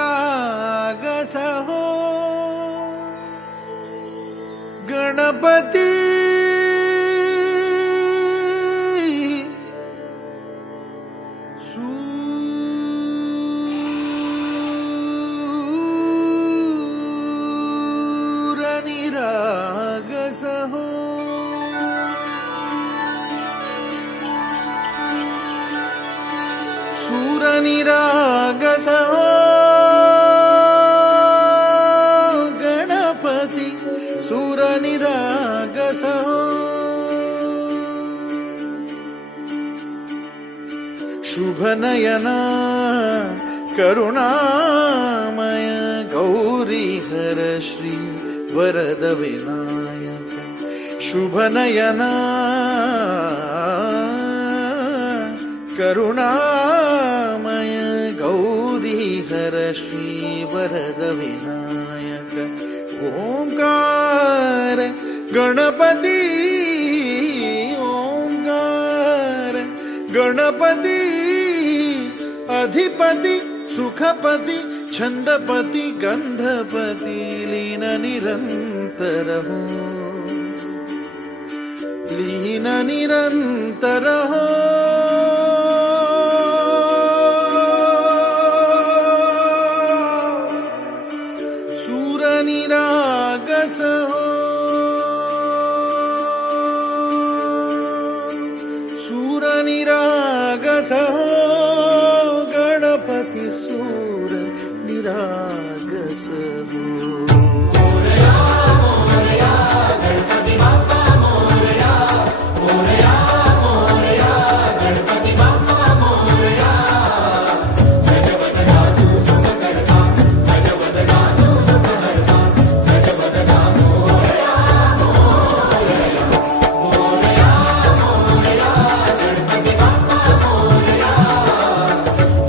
सूरनिरागस हो गणपती सूरनिरागस हो सूरनिरागस हो गणपती सूरनिरागस हो शुभनयना करुणामय गौरी हर श्री वरद विनायक शुभनयना करुणामय गौरी हर श्री वरद विनायक ओंकार गणपती ओंकार गणपती अधिपती सुखपती छंदपती गंधपती लीन निरंतर हो लीन निरंतर हो सूरनिरागस हो सूरनिरागस हो गणपती सूर निरागस हो मोरया मोरया गणपती बाप्पा मोरया मोरया मोरया गणपती बाप्पा मोरया गजवद जादू सुख करता गजवद जादू सुख करता गजवद जादू मोरया मोरया मोरया मोरया गणपती बाप्पा मोरया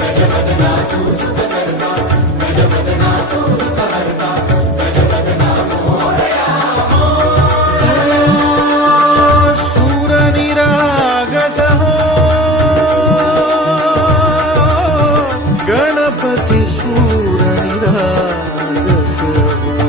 गजवद जादू सुख करता गजवद जादू सुख करता गजवद जादू मोरया सूरनिरागस हो गणपती सूरनिरागस हो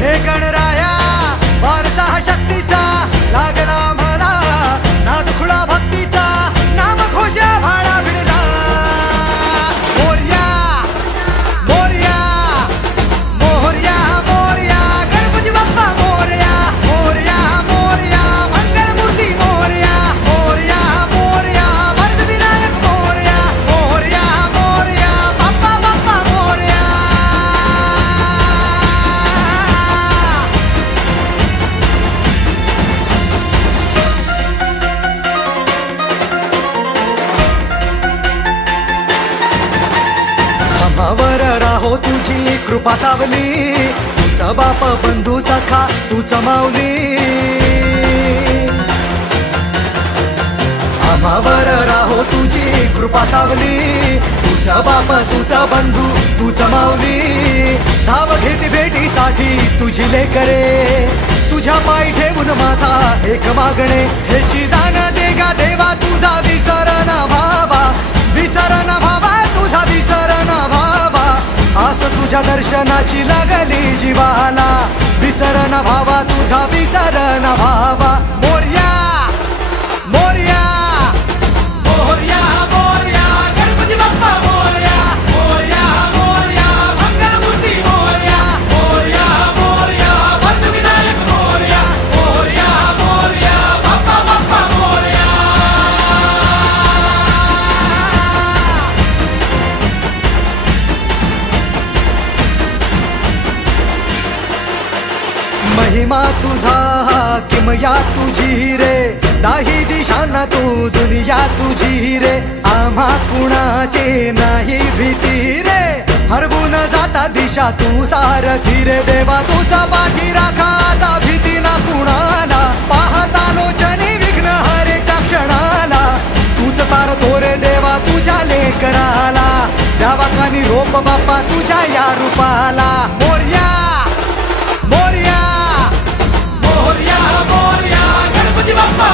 हे गणराया वारसा हा शक्तीचा लागला म्हणा नाद खुळा भक्तीचा नाम घोषा भाळा भिडला मोरया मोरया मोरया मोरया गणपती बाप्पा मोरया मोरया मोरया मंगलमूर्ती मोरया मोरया मोरया वरद विनायक मोरया मोरया मोरया बाप्पा बाप्पा मोरया आम्हावर राहो तुझी कृपा सावली तुझा बाप बंधू सखा तूच माऊली आम्हावर राहो तुझी कृपा सावली तुझा बाप तुझा बंधू तूच माऊली धाव घेती भेटीसाठी तुझी लेकरे तुझ्या पायी ठेवून माथा एक मागणे हेची दान देगा देवा तुझा विसर न भावा विसर न भावा तुझा विसर न भावा आस तुझ्या दर्शनाची लागली जीवाला विसर न भावा तुझा विसर न भावा मोरया मोरया मोरया मोरया गणपती बाप्पा मोरया मोरया मोरया मंगलमूर्ती मोरया मोरया मोरया वरद विनायक मोरया मोरया मोरया बाप्पा बाप्पा मोरया महिमा तुझा किमया तुझी रे दाही दिशांना तू दुनिया तुझी रे आम्हा कुणाचे नाही भीती रे हरवून जाता दिशा तू सारथी रे देवा तुझा पाठी राखा आता भीती ना कुणाला पाहता लोचनी विघ्न हरे त्या क्षणाला तूच तार तोरे देवा तुझ्या लेकराला द्यावा कानी रोप बाप्पा तुझ्या या रूपाला मोरया मोरया मोरया मोरया गणपती बाप्पा